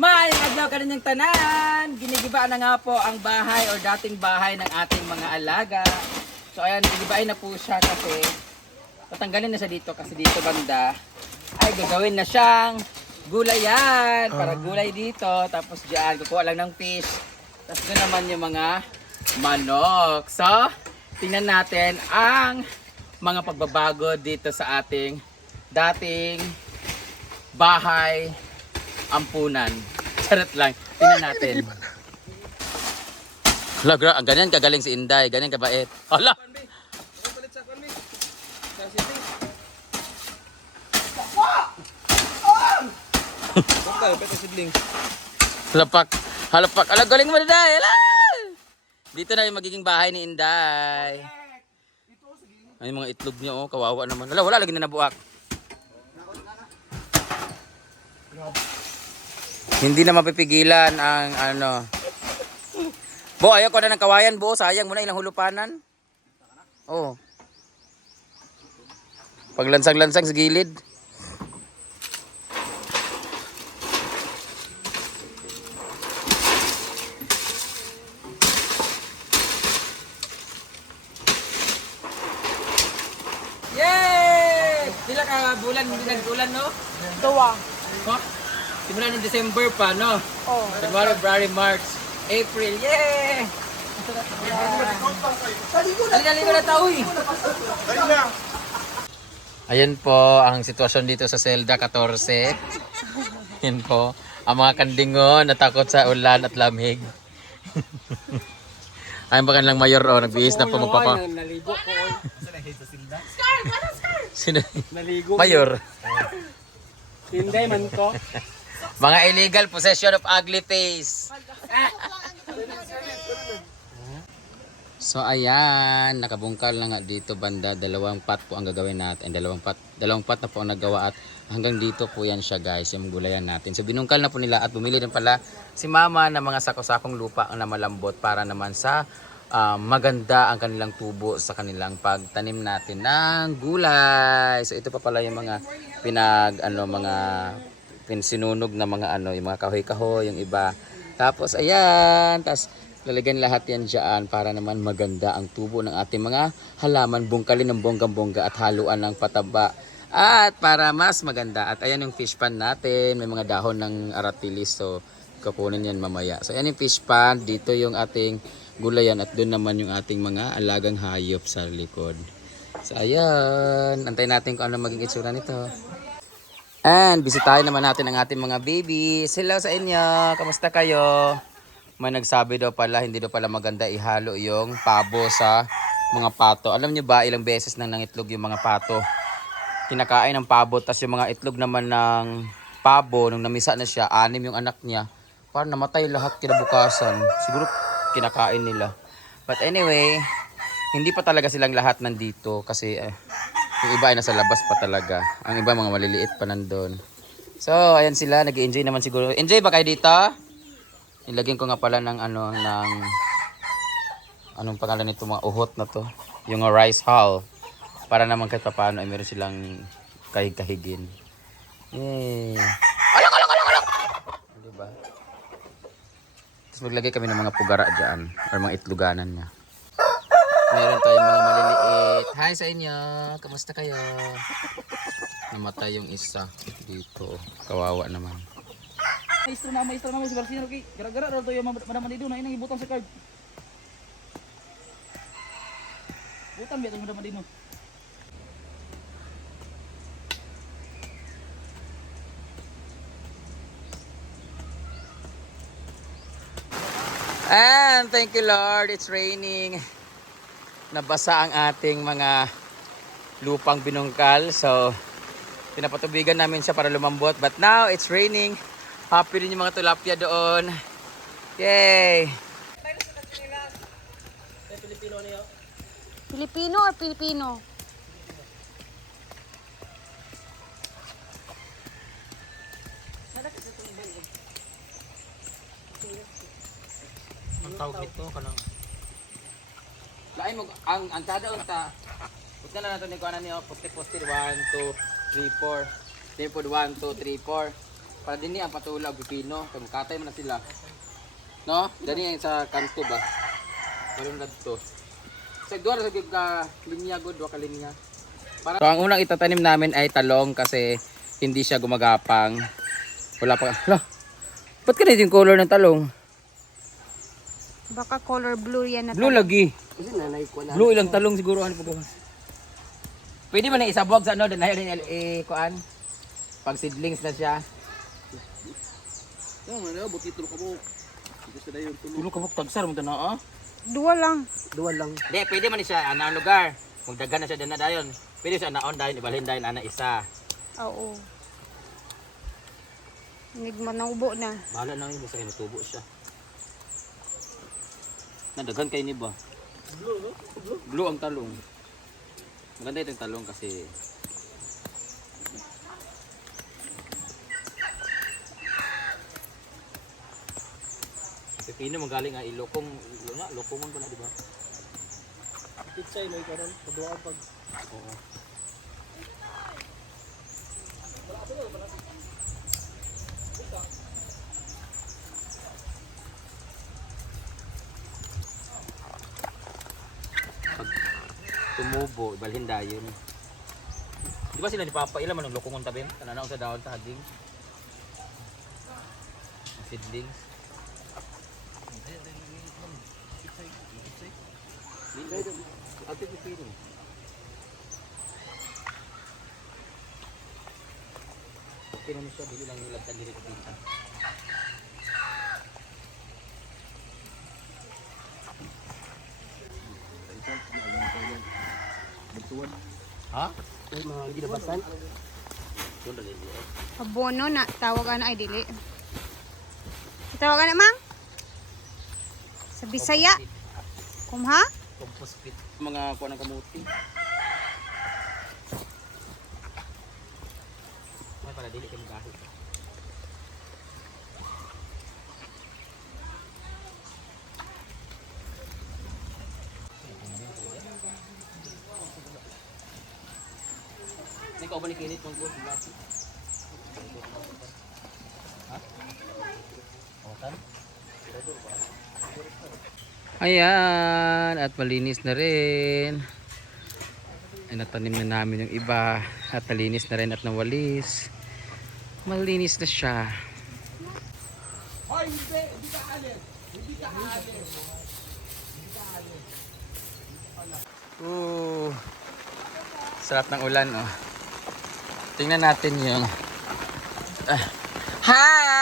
Maayong adlaw ka ninyong tanan! Ginigiba na nga po ang bahay or dating bahay ng ating mga alaga. So ayan, ginigibain na po siya kasi tatanggalin na siya dito kasi dito banda. Ay gagawin na siyang gulayan para gulay dito. Tapos diyan kukuha lang ng fish. Tapos doon naman yung mga manok. So tingnan natin ang mga pagbabago dito sa ating dating bahay ampunan charot lang tingnan natin Hala, gra- ang ganyan kagaling si Inday, ganyan kabait. Hala! Bakal, peta sibling. Halapak. Halapak. Ala, galing mo na Day. Ala! Dito na yung magiging bahay ni Inday. Ay, yung mga itlog niya, oh. Kawawa naman. Wala, wala. Lagi na nabuak. Hindi na mapipigilan ang ano. Bo, ayaw ko na ng kawayan, bo. Sayang mo na ilang hulupanan. Oh. Paglansang-lansang sa gilid. Yay! Pila ka bulan hindi nagbulan, no? Duwa. Ho? Simula ng December pa, no? Oh. January, February, March, April. Yay! Dali-dali na tao, eh. Ayan po ang sitwasyon dito sa Zelda 14. Yan po. Ang mga kandingon natakot sa ulan at lamig. Ayun ba lang mayor oh, nagbihis na po magpapa. Naligo ko. Sino? Naligo. Mayor. Hindi man ko. Mga illegal possession of ugly face. So ayan, nakabungkal na dito banda, dalawang pot po ang gagawin natin. Dalawang pot, dalawang pot na po ang nagawa at hanggang dito po yan siya guys, yung gulayan natin. So binungkal na po nila at bumili din pala si mama ng mga sako-sakong lupa na malambot para naman sa ah, maganda ang kanilang tubo sa kanilang pagtanim natin ng gulay. So ito pa pala yung mga pinag ano mga pinsinunog na mga ano, yung mga kahoy-kahoy, yung iba. Tapos ayan, tapos lalagyan lahat yan dyan para naman maganda ang tubo ng ating mga halaman, bungkalin ng bonggang-bongga at haluan ng pataba. At para mas maganda, at ayan yung fish pan natin, may mga dahon ng aratilis, so kapunin yan mamaya. So ayan yung fish pan, dito yung ating gulayan at doon naman yung ating mga alagang hayop sa likod. So ayan, antayin natin kung ano maging itsura nito. And bisitahin naman natin ang ating mga babies. Hello sa inyo. Kamusta kayo? May nagsabi daw pala, hindi daw pala maganda ihalo yung pabo sa mga pato. Alam niyo ba ilang beses nang nangitlog yung mga pato? Kinakain ng pabo, tas yung mga itlog naman ng pabo, nung namisa na siya, anim yung anak niya. Parang namatay lahat kinabukasan. Siguro kinakain nila. But anyway, hindi pa talaga silang lahat nandito kasi eh, yung iba ay nasa labas pa talaga. Ang iba mga maliliit pa nandun. So, ayan sila. nag enjoy naman siguro. Enjoy ba kayo dito? Nilagyan ko nga pala ng ano, ng... Anong pangalan nito mga uhot na to? Yung rice hull. Para naman kahit paano ay meron silang kahig-kahigin. Yay! Alak, alak, alak, alak! Diba? Tapos maglagay kami ng mga pugara dyan. Or mga itluganan niya. Meron tayong mga maliliit. Hi sa inyo. Kamusta kayo? Namatay yung isa dito. Kawawa naman. Maestro na, maestro na, si Barcino. Okay. Gara-gara raw to yung madam Manido na inang ibutang sa card. Butang biya to madam Manido. And thank you Lord, it's raining. Nabasa ang ating mga lupang binungkal. So, pinapatubigan namin siya para lumambot. But now, it's raining. Happy rin yung mga tilapia doon. Yay! Filipino or Pilipino? Ang tawag nito, kanang... Lain mo, ang, ang kada unta, Put na natin ni kuanan niyo, poste poste 1, 2, 3, 4. Tipod 1, 2, 3, 4. Para din niya ang patula og pipino, kay katay man na sila. No? Dani yung sa kanto ba? Meron na dito. Sa duwa sa ka linya gud, duwa ka linya. Para So ang unang itatanim namin ay talong kasi hindi siya gumagapang. Wala pa. Hala. Ba't ganito yung color ng talong? Baka color blue yan na Blue lagi. Kasi nanay ko na. Blue ilang talong siguro ano po Pwede man na isabog sa ano dan ayo din eh kuan. Pag seedlings na siya. Tama na, buti tulo ka mo. Gusto na yung tulo. Tulo ka buk tagsar mo na ah. Dua lang. Duwa lang. Di, pwede man siya ana lugar. Kung daghan na siya din na dayon. Pwede siya naon dayon ibalhin dayon ana isa. Oo. Nigma na ubo na. Bahala na yun, basta natubo siya. Nadagan kayo ni ba? Blue, no? Blue ang talong. Maganda itong talong kasi Pipino magaling nga ilokong ilo nga lokongon ko na di ba? Pitsay na ikaron. Paduwa pag. Oo. Tumubo, ibalhin dayon. Di ba sila ni Papa ilan man ang lokongon tabi? Kananaw sa dahon taging. Ang Seedlings. Ate. Okay naman siya, dili lang yung lagtan dili ko dito. Ha? Ay, mga ginabasan. Doon na dili. Abono na. Tawagan ay dili. Tawagan na mang? Sa Bisaya. Kumha? Compost pit. Mga kuha ng kamuti. Ay pala dili kayo magahit. Hindi ka ba ni Kinit mong good? Ha? Otan? Ayan, at malinis na rin. Ay, natanim na namin yung iba. At nalinis na rin at nawalis. Malinis na siya. Ooh, sarap ng ulan oh. Tingnan natin yung Ah. Hi!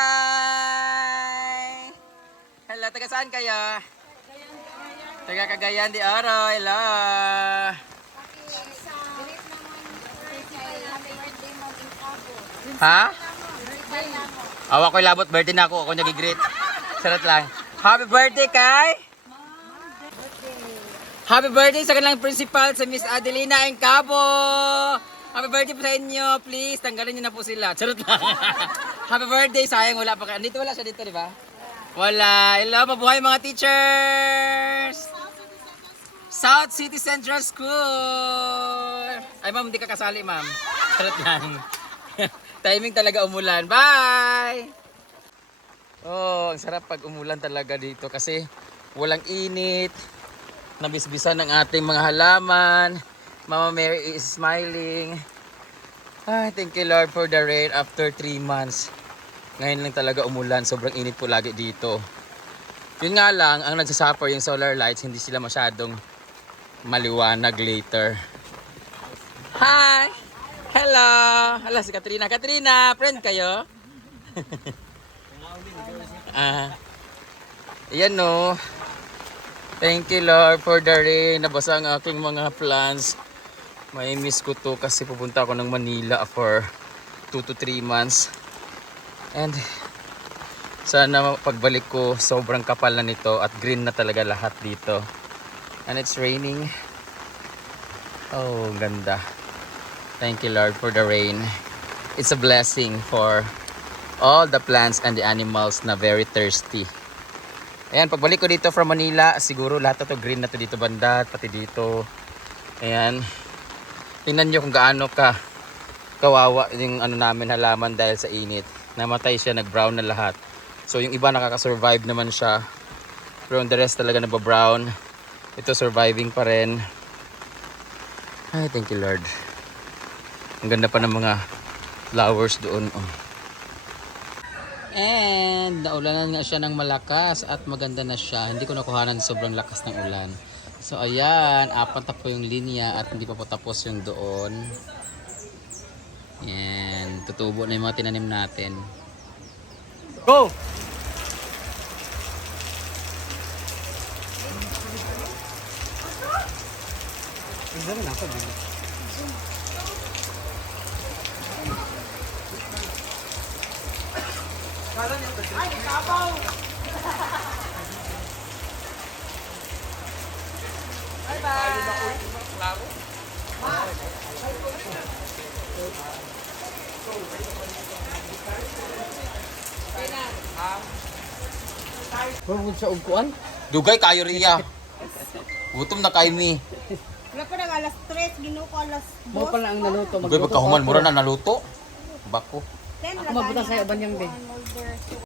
Hello, taga saan kayo? Taga Cagayan de Oro, hello! Ha? Awa ko labot, birthday na ako, ako nag-greet. Sarap lang. Happy birthday kay? Happy birthday sa kanilang principal, sa Miss Adelina Encabo! Happy birthday sa inyo, please. Tanggalin niyo na po sila. Charot lang. Happy birthday, sayang wala pa ka. Dito wala siya dito, di ba? Wala. Hello, mabuhay mga teachers! South City Central School! Ay ma'am, hindi ka kasali ma'am. Charot lang. Timing talaga umulan. Bye! Oh, ang sarap pag umulan talaga dito kasi walang init. Nabisbisan ng ating mga halaman. Mama Mary is smiling. Ay, thank you Lord for the rain after 3 months. Ngayon lang talaga umulan. Sobrang init po lagi dito. Yun nga lang, ang nagsasuffer yung solar lights, hindi sila masyadong maliwanag later. Hi! Hello! Hala, si Katrina. Katrina, friend kayo? ah, yan no. Thank you Lord for the rain. Nabasa ang aking mga plans. May miss ko to kasi pupunta ako ng Manila for 2 to 3 months. And sana pagbalik ko sobrang kapal na nito at green na talaga lahat dito. And it's raining. Oh, ganda. Thank you Lord for the rain. It's a blessing for all the plants and the animals na very thirsty. Ayan, pagbalik ko dito from Manila, siguro lahat to green na to dito banda, pati dito. Ayan. Tingnan nyo kung gaano ka kawawa yung ano namin halaman dahil sa init. namatay siya, nag-brown na lahat. So yung iba nakaka-survive naman siya. Pero the rest talaga nababrown. Ito surviving pa rin. Ay, thank you Lord. Ang ganda pa ng mga flowers doon. Oh. And naulanan nga siya ng malakas at maganda na siya. Hindi ko nakuhanan sobrang lakas ng ulan. So ayan, apat na po yung linya at hindi pa po tapos yung doon. Yan, tutubo na yung mga tinanim natin. Go! Huwag sa ugkuan. Dugay kayo riya. Gutom na kayo mi. Wala pa nang alas 3, ginuo ko alas Mo pala ang naluto. Dugay pagkahuman mura na naluto. Bako. 10. Ako mabuta sa'yo, banyang be. Molder.